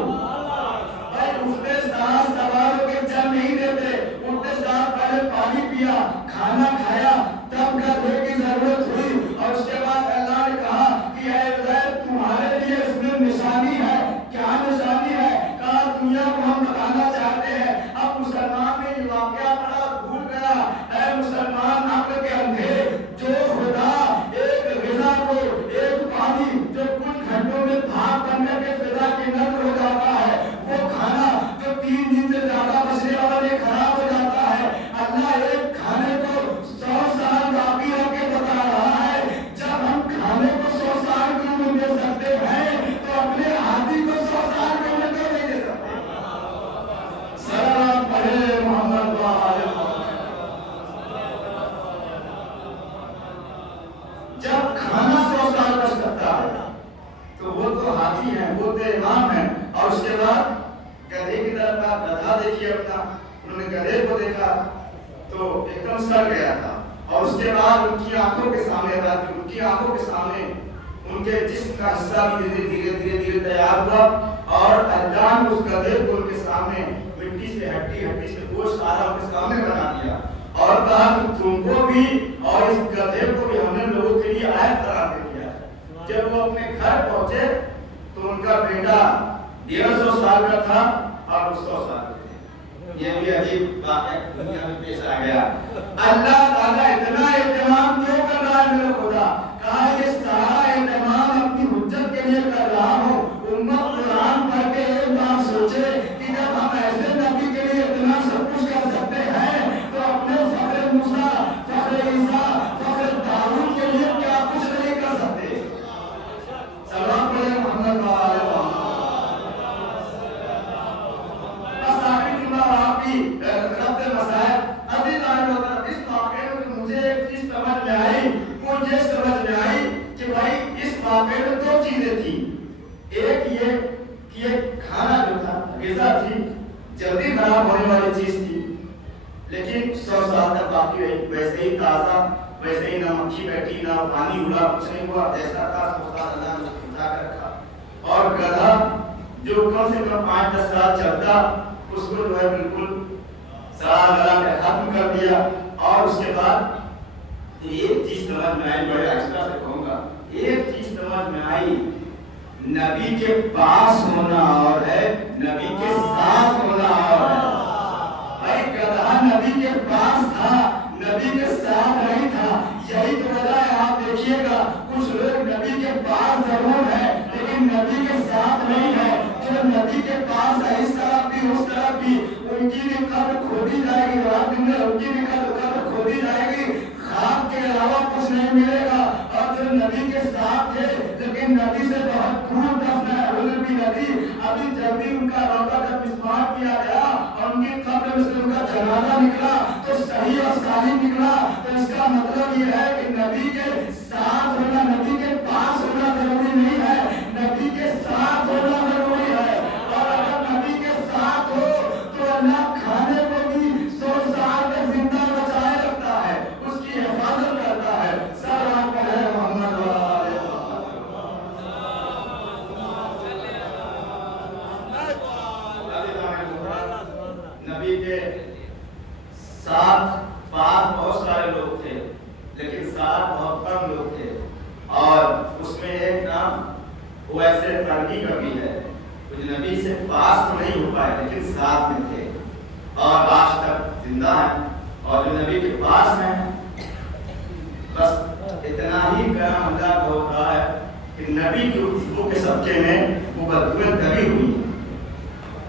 بھائی اٹھتے سانس سواروں کے جل نہیں دیتے. اٹھتے سانس پہلے پانی پیا، کھانا کھایا، تب گدھے کی ضرورت ہوئی. اور اس کے بعد اللہ نے کہا کہ اے عزیر تمہارے لیے اس میں نشانی ہے. کیا نشانی ہے؟ کہا دنیا کو ہم بتانا چاہتے ہیں. اب مسلمان نے یہ واقعہ پڑھا بھول گیا. اے مسلمان عقل کے اندھے، جو خدا ایک غذا کو، ایک پانی جو کچھ گھنٹوں میں بھاپ بن کر کے فضا کی نظر ہو جاتا ہے، وہ کھانا جو 3 دن سے زیادہ بچنے والا یہ خراب ہو جاتا ہے، اللہ ایک کھانے کو 100 سال باقی رکھ کے بتا رہا ہے. جب ہم کھانے کو 100 سال کی عمر دے سکتے ہیں تو اپنے ہاتھی کو 100 سال کی عمر کیوں نہیں دے سکتے؟ سلام پڑھے محمد جب کھانا 100 سال بچ سکتا ہے تو وہ تو ہاتھی ہیں، وہ تو امام ہیں. اور اس کے بعد گدھے کی طرف کا گدھا دیکھیے اپنا. انہوں نے گدھے کو دیکھا تو ایک دم سڑ گیا تھا. اور اس کے بعد ان کی آنکھوں کے سامنے تھا کہ ان کی آنکھوں کے سامنے ان کے جسم کا حصہ بھی دھیرے تیار ہوا. اور اللہ نے اس گدھے کو ان کے سامنے مٹی سے ہڈی سے گوشت سارا ان کے سامنے بنا دیا اور کہا کہ تم کو بھی اور اس گدھے کو بھی ہم نے لوگوں کے لیے آیت قرار دے دیا. جب وہ اپنے گھر پہنچے تو ان کا بیٹا 150 سال کا تھا اور 100 سال کا. یہ بھی عجیب واقعہ دنیا میں پیش آ گیا. اللہ تعالیٰ اتنا اہتمام کیوں کر رہا ہے میرے خدا؟ کہا یہ سارا اہتمام اپنی حجت کے لیے کر رہا ہوں. امت قرآن پڑھ کے ایک بات سوچے چیزیں تھیں. ایک یہ کہ یہ کھانا جو تھا غذا تھی جلدی خراب ہونے والی چیز تھی لیکن 100 سال تک باقی رہی ویسے ہی تازہ, ویسے ہی نہ مکھی بیٹھی نہ پانی اڑا کچھ نہیں ہوا, جیسا تھا اللہ نے بچا کر رکھا. اور گدھا جو کم سے کم 5-10 سال چلتا اس کو جو ہے بالکل سڑا گلا کے ختم کر دیا. اور اس کے بعد ایک چیز سمجھ میں آئی, بڑے ایکسٹرا سے کہوں گا, ایک چیز سمجھ میں آئی, نبی کے پاس ہونا اور ہے, نبی کے ساتھ ہونا اور ہے. بھائی گدھا نبی کے پاس تھا, نبی کے ساتھ نہیں تھا. یہی تو وجہ ہے, آپ دیکھیے گا کچھ لوگ نبی کے پاس ضرور ہے لیکن نبی کے ساتھ نہیں ہے. جو نبی کے پاس ہے اس طرف بھی اس طرف بھی, ان کی بھی قبر کھودی جائے گی, رات دن میں ان کی بھی قبر کھودی جائے گی, خواب کے علاوہ کچھ نہیں ملے گا. اور جو نبی کے ساتھ تھے لیکن نبی سے بہت دور دفن ہے بھی نبی, ابھی جلدی ان کا روضہ جب مسمار کیا گیا اور ان کی قبر میں سے ان کا جنازہ نکلا تو صحیح اور سالم نکلا. تو اس کا مطلب یہ ہے کہ نبی کے ساتھ ہونا, نبی کے پاس ہونا ضروری نہیں ہے, نبی کے ساتھ ہونا ضروری ہے. اور اگر نبی کے ساتھ ہو تو اللہ کھانے کو بھی 100 سال تک زندہ بچائے رکھتا ہے, اس کی حفاظت کرتا ہے. سر آپ پڑھے محمد نبی کے ساتھ پاس بہت سارے لوگ تھے لیکن ساتھ بہت کم لوگ تھے. اور اس میں ایک نام وہ ایسے ترقی کا بھی ہے, کچھ نبی سے پاس تو نہیں ہو پائے لیکن ساتھ میں تھے اور آج تک زندہ ہیں. اور جو نبی کے پاس ہیں بس اتنا ہی کرم اللہ کو ہوتا ہے کہ نبی کی خوشبو کے صدقے میں وہ بدبوئیں دبی ہوئی ہیں.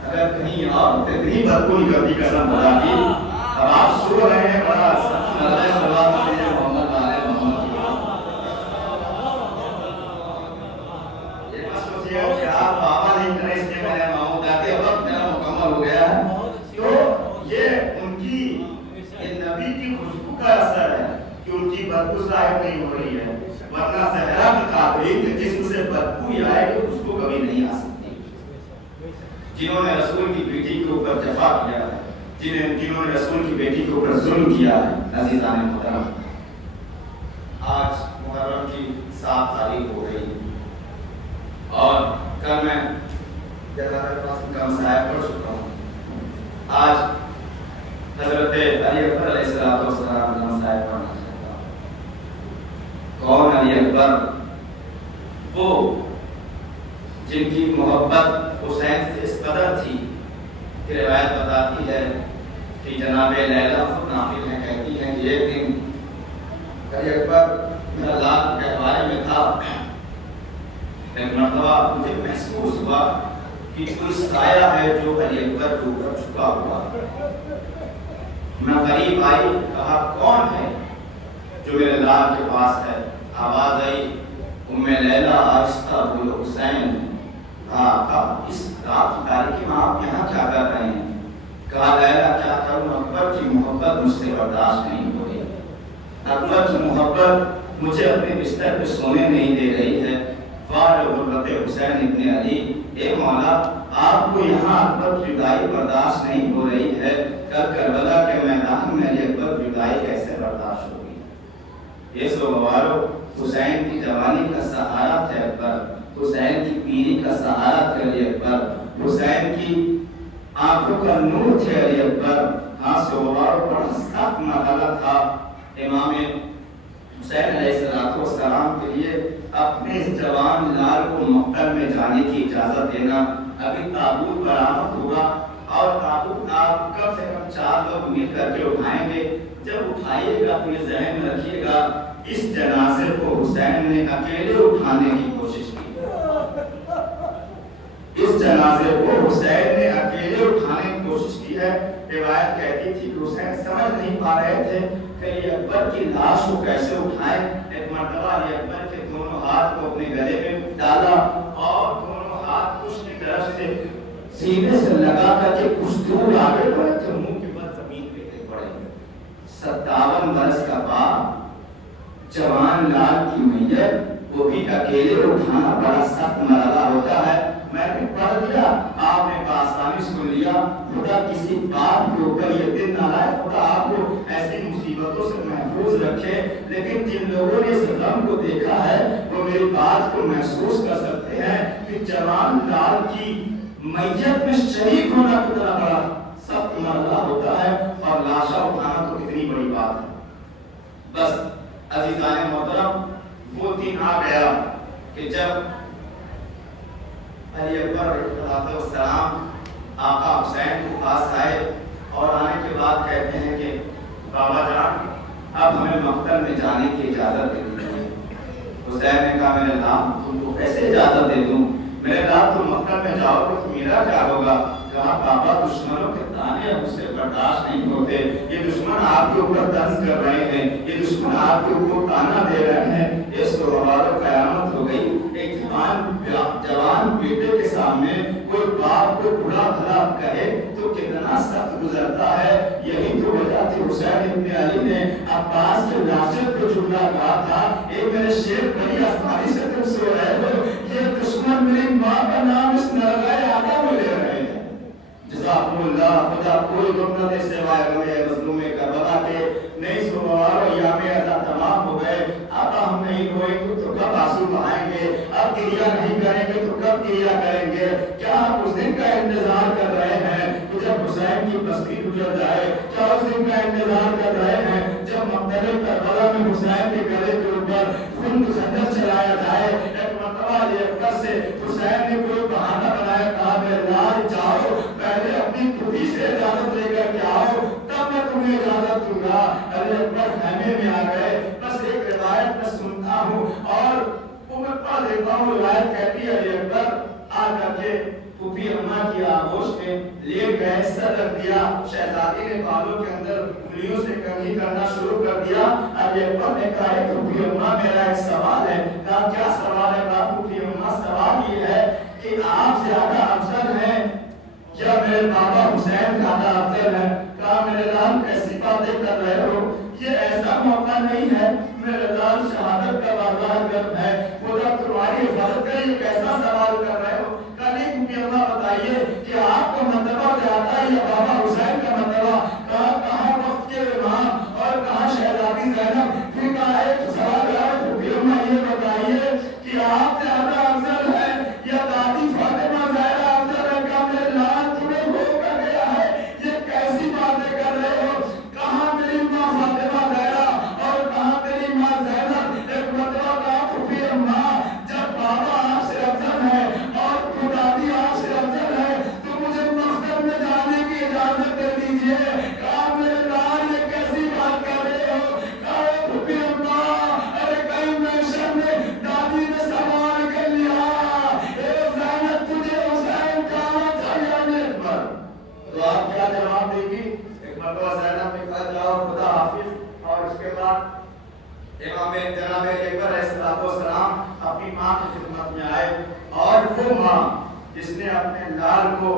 اگر کہیں اور اتنی بدبو نکلتی قسم خدا کی, اب آپ سو رہے ہیں بڑا آپ بابا نہیں کرے اس کے میرے ماموں دادے وقت میرا مکمل ہو گیا ہے. تو یہ ان کی یہ نبی کی خوشبو کا اثر ہے کہ ان کی بدبو ظاہر نہیں ہو رہی ہے, ورنہ صحرا کے قابلین کے جسم سے بدبو ہی آئے کہ خوشبو کبھی نہیں آ سکتی. جنہوں نے رسول کی بیٹی کے اوپر جفا کیا ہے, جنہوں نے رسول کی بیٹی کے اوپر ظلم کیا ہے. عزیزان محترم, آج محرم کی 7 تاریخ ہو گئی اور کل میں جیسا میرے پاس ان کا مسائل پڑھ چکا ہوں. آج حضرت علی اکبر علیہ السلام کا مسائل پڑھنا چاہتا ہوں. کون علی اکبر؟ وہ جن کی محبت حسین سے اس قدر تھی کہ روایت بتاتی ہے کہ جناب لیلا خود ناقل ہیں, کہتی ہیں کہ ایک دن علی اکبر میرا لال کے بارے میں تھا, ایک مرتبہ مجھے محسوس ہوا کہ کوئی سایہ ہے جو علی اکبر کے اوپر چھپا ہوا. میں قریب آئی, کہا کون ہے جو میرے لال کے پاس ہے؟ آواز آئی, ام لیلا آہستہ بولو حسین. کہا اس رات کی تاریکی میں آپ یہاں کیا کر رہے ہیں؟ کہا لیلا کیا کروں, اکبر کی محبت مجھ سے برداشت نہیں ہو رہی, اکبر کی محبت مجھے اپنے بستر پہ سونے نہیں دے رہی ہے. غربت حسین ابن علی, اے مولا آپ کو یہاں اکبر کی جدائی برداشت نہیں ہو رہی ہے, کل کربلا کے میدان میں علی اکبر کی جدائی کیسے برداشت ہوگی؟ یہ سو گوارو, حسین کی جوانی کا سہارا تھے اکبر, حسین کی پیری کا سہارا تھے علی اکبر, حسین کی آنکھوں کا نور تھے علی اکبر. ہاں سو گوارو بڑا سخت مرحلہ تھا. امام حسین علیہ السلام کے لیے اپنے اس جوان لال کو مقتل میں جانے کی اجازت دینا. ابھی تابوت برآمد ہوگا اور تابوت آپ کم سے کم 4 لوگ مل کر کے اٹھائیں گے. جب اٹھائیے گا تو یہ ذہن میں رکھیے گا اس جنازے کو حسین نے اکیلے اٹھانے کی کوشش کی. اس جنازے کو حسین نے اکیلے اٹھانے کی کوشش کی ہے. روایت کہتی تھی کہ حسین سمجھ نہیں پا رہے تھے کہ علی اکبر کی لاش کو کیسے اٹھائیں. ایک مرتبہ علی اکبر کے دونوں ہاتھ کو اپنے گلے میں ڈالا اور دونوں ہاتھ اس کی طرف سے سینے سے لگا کر کے کچھ دور آگے بڑھے تو منہ کے بل زمین پہ گر پڑے. 57 برس کا باپ, جوان لال کی میت وہ بھی اکیلے اٹھانا بڑا سخت مرحلہ ہوتا ہے. میں نے پڑھ لیا, آپ نے بآسانی سن لیا. خدا کسی بات کے اوپر یہ دن نہ لائے, خدا آپ کو ایسی مصیبتوں سے محفوظ رکھے. لیکن جن لوگوں نے اس غم کو دیکھا ہے وہ میری بات کو محسوس کر سکتے ہیں کہ جوان لال کی میت میں شریک ہونا کتنا بڑا سخت مرحلہ ہوتا ہے, اور لاشا اٹھانا تو کتنی بڑی بات ہے. بس عزیزان محترم, وہ دن آ گیا کہ جب علی اکبر علیہ السلام آقا حسین کے پاس آئے اور آنے کے بعد کہتے ہیں کہ بابا جان اب ہمیں مقتل میں جانے کی اجازت دے دیجیے. حسین نے کہا میرے نام تم کو کیسے اجازت دے دوں, میرے نام تم مقتل میں جاؤ تو میرا کیا ہوگا. کہا بابا دشمنوں کے تانے اب سے برداشت نہیں ہوتے, یہ دشمن آپ کے اوپر طنز کر رہے ہیں, یہ دشمن آپ کے اوپر تانا دے رہے ہیں. اس کو ہمارا قیامت ہو گئی. ایک جوان بیٹے کے سامنے کوئی باپ کو برا بھلا کہے تو کتنا سخت گزرتا ہے. یہی تو وجہ تھی حسین ابن علی نے عباس کے ناصر کو جملہ کہا تھا, اے میرے شیر بڑی آسانی سے تم سو رہے ہو, یہ دشمن میری ماں کا نام اس نرگائے آقا میں لے رہے ہیں. جزاکم اللہ, خدا کوئی غم نہ دے سوائے غم مظلوم کربلا کے. نہیں سو اور ایام ادا تمام ہو گئے. اب ہم نہیں روئیں گے تو کب آنسو بہائیں گے, اب گریہ نہیں کریں گے تو کب گریہ کریں گے. کیا ہم اس دن کا انتظار کر رہے ہیں جب حسین کی بستی گزر جائے, کیا اس دن کا انتظار کر رہے ہیں جب مقتل کربلا میں حسین کے گلے کے اوپر خون خنجر چلایا جائے. ایک مرتبہ علی اکبر سے حسین نے کوئی بہانہ بنایا, کہا میرے لال جاؤ پہلے اپنی خودی سے اجازت لے کر کے آؤ تب میں تمہیں اجازت دوں گا. علی اکبر خیمے میں آ گئے. بس ایک روایت میں سنتا ہوں اور وہ میں پڑھ لیتا ہوں. روایت کہتی ہے علی اکبر آ کر کے پھوپھی اماں کی آغوش میں لیٹ گئے, سر رکھ دیا. شہزادی نے بالوں کے اندر انگلیوں سے کنگھی کرنا شروع کر دیا. علی اکبر نے کہا پھوپھی اماں میرا ایک سوال ہے. کہا کیا سوال ہے. کہا پھوپھی اماں سوال یہ ہے کہ آپ زیادہ افضل ہیں یا میرے بابا حسین زیادہ افضل ہیں. کہا میرے لال کیسی باتیں کر رہے ہو, یہ ایسا موقع نہیں ہے. میرے لال شہادت کا بازار گرم ہے, خدا تمہاری حفاظت کرے, یہ کیسا سوال کر رہے ہو. کہا نہیں اللہ بتائیے کہ آپ کو مرتبہ زیادہ ہے یا بابا حسین کا مرتبہ. کہاں وقت کے امام اور کہاں شہزادی زینب. پھر کہا ایک سوال یہ بتائیے کہ آپ زیادہ افضل ہیں یا دادی فاطمہ زہرا افضل ہے. کہا میرے لال تمہیں ہو کر گیا ہے, یہ کیسی باتیں کر رہے ہو. کہاں میری ماں فاطمہ زہرا اور کہاں میری ماں زینب. ایک مرتبہ کہا پھوپھی اماں جب بابا آپ سے افضل ہے اور دادی آپ سے افضل ہے تو مجھے مقتل میں جانے کی اجازت دے دیجیے. کہا میرے لال یہ کیسی بات کر رہے ہو. کہا پھوپھی اماں ارے کہیں محشر میں دادی نے سوال کر لیا اے زینب تجھے حسین کہاں تھا یا میرے پر, تو آپ کیا جواب دے گی. ایک مرتبہ زینب نے کہا جاؤ خدا حافظ. اور اس کے بعد امام جناب اکبر علیہ السلام اپنی ماں کی خدمت میں آئے, اور وہ ماں جس نے اپنے لال کو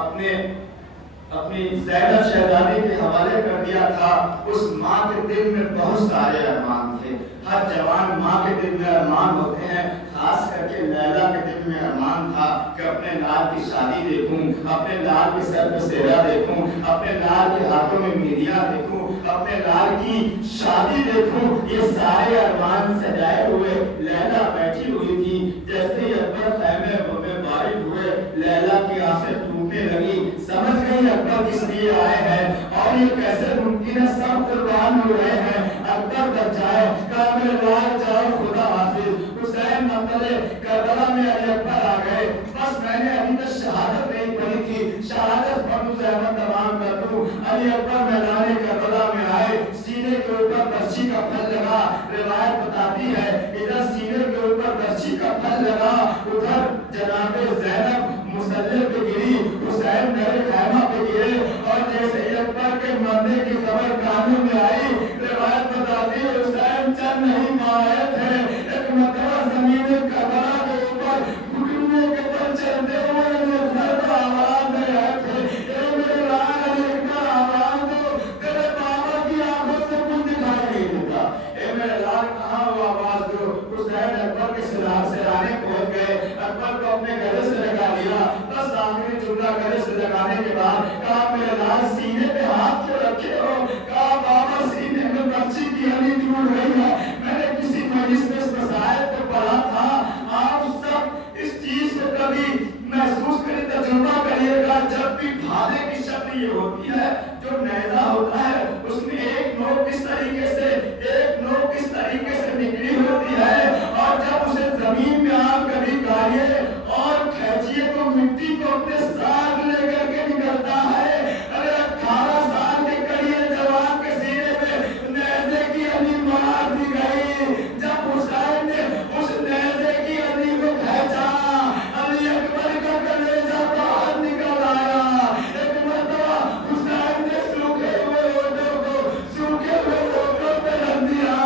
اپنی زینب شہزادی کے حوالے کر دیا تھا, اس ماں کے دل میں بہت سارے ارمان تھے. ہر جوان ماں کے دل میں ارمان ہوتے ہیں, خاص کر کے لیلا کے دل میں ارمان تھا کہ اپنے لال کی شادی دیکھوں, اپنے لال کے سر پہ سہرا دیکھوں, اپنے لال کے ہاتھوں میں میڈیا دیکھوں, اپنے لال کی شادی دیکھوں. یہ سارے ارمان سجائے ہوئے لیلا بیٹھی ہوئی تھی. جیسے ہی اکبر خیمے میں وارد ہوئے لیلا کی آنکھیں ٹوٹنے لگی. سمجھ گئی اکبر کس لیے آئے ہیں اور یہ کیسے ممکن ہے سب قربان ہو رہے ہیں. اکبر بچ جائے. کہا میرے لال جاؤ خدا حافظ. حسین مقتل کربلا میں علی اکبر آ گئے. بس میں نے ابھی تک شہادت نہیں پڑھی تھی, شہادت پڑھوں زحمت تمام کر دوں. علی اکبر میدان کربلا میں آئے, سینے کے اوپر برچھی کا پھل لگا. روایت بتاتی ہے ادھر سینے کے اوپر برچھی کا پھل لگا, ادھر جناب زینب مسلح پہ گری, حسین میرے خیمہ پہ گرے. اور جیسے ہی اکبر کے مرنے کی خبر کانوں میں آئی, روایت بتاتی ہے حسین چند نہیں مائے تھے. ایک مرتبہ زمین کربلا کے اوپر گھٹنوں کے بل چلتے ہوئے آواز دے رہے تھے, اے میرے لال علی اکبر آواز دو, تیرے بابا کی آنکھوں سے کچھ دکھائی نہیں دیتا. اے میرے لال کہاں ہو آواز دو. حسین اکبر یہ ہوتی ہے جو نیزہ ہوتا ہے اس میں ایک نوک اس طریقے سے نکلی ہوتی ہے اور جب اسے زمین میں آپ کبھی گاڑیے اور کھینچیے تو مٹی کو اپنے ساتھ لے کر کے نکلتا ہے. ارے 18 سال کے کڑیے جوان کے سینے میں نیزے کی علی مار دی گئی. جب حسین نے اس نیزے کی علی کو کھینچا علی اکبر کا کلیجہ باہر نکل آیا. ایک مرتبہ حسین نے سوکھے ہوئے ہوٹوں پہ رکھ دیا.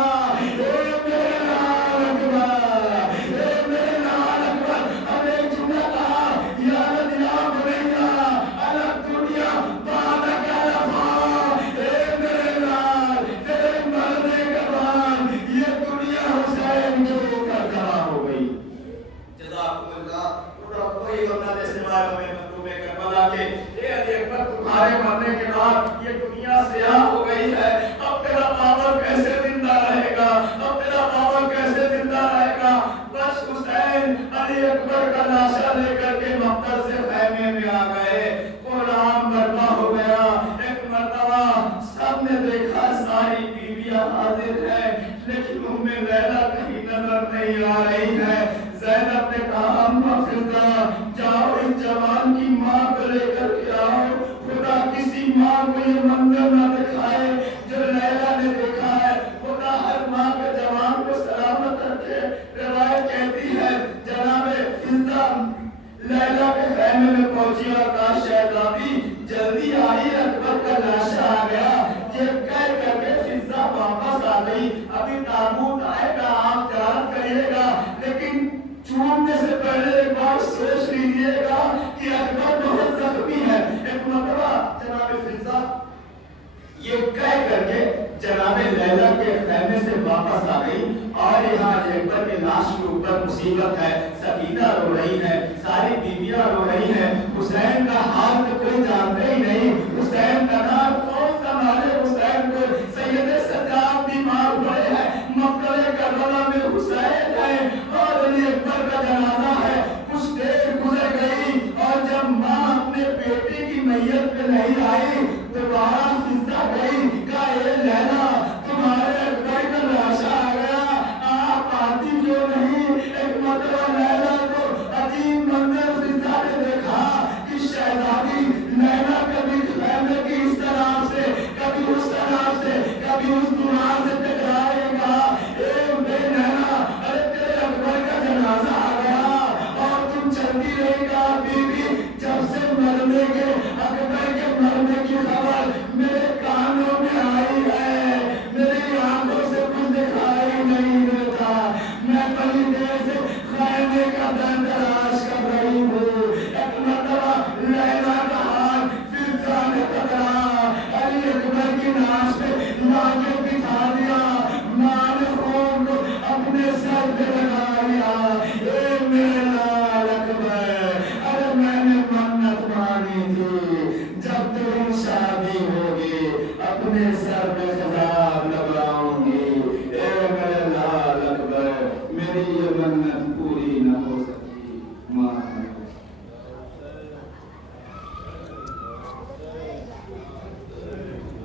تمہارے مرنے کے بعد یہ دنیا سیاہ ہو گئی ہے. اب تیرا بابا کیسے زندہ رہے گا؟ اب تیرا بابا کیسے زندہ رہے گا؟ بس حسین علی اکبر کا لاشا لے کر کے مقبر سے خیمے میں آ گئے. قرآن برپا ہو گیا. ایک مرتبہ سب نے دیکھا ساری بیویاں حاضر ہیں لیکن ام لیلا کہیں نظر نہیں آ رہی ہے. زینب نے کہا اما فضا جاؤ اس جوان کی ماں کو لے کر کے آؤ. خدا کسی ماں کو یہ منظر نہ دکھائے جو لیلا نے دیکھا ہے. خدا ہر ماں کے جوان کو سلامت رکھے. روایت کہتی ہے جناب فضا لیلا کے خیمے میں پہنچی اور کہا شہزادی جلدی آئی اکبر کا لاشا آ گیا. یہ کہہ کر کے فضا واپس آ گئی. ابھی تابوت آئے گا آپ زیارت کریے گا لیکن چوننے سے پہلے ایک بار سوچ لیجیے گا کہ اکبر بہت زخمی ہے. ایک مرتبہ جناب فضا یہ کہہ کر کے جناب لیلا کے خیمے سے واپس آ گئی اور یہاں اکبر کے لاش کے اوپر مصیبت ہے. سکینہ رو رہی ہے, ساری بیویاں رو رہی ہیں. حسین کا حال تو کوئی جانتے ہی نہیں. حسین کا نام کون سنبھالے؟ حسین کو سید سجاد بیمار پڑے ہیں. مقبرے کربلا میں حسین ہے اور علی اکبر کا جنازہ ہے. کچھ دیر گزر گئی اور جب ماں اپنے بیٹے کی میت پہ نہیں آئی تو وہاں فضا گئی. کہا اے لیلا تمہارے اکبر کا لاشا آ گیا, آپ آتی کیوں نہیں؟ ایک مرتبہ لیلا کو عجیب منظر فضا نے دیکھا کہ شہزادی لیلا کبھی خیمے کی اس طرف سے کبھی اس طرف سے کبھی اس دیوار سے ٹکرائے گا. اے بے لیلا ارے تیرے اکبر کا جنازہ آ گیا اور تم چلتی رہے گا.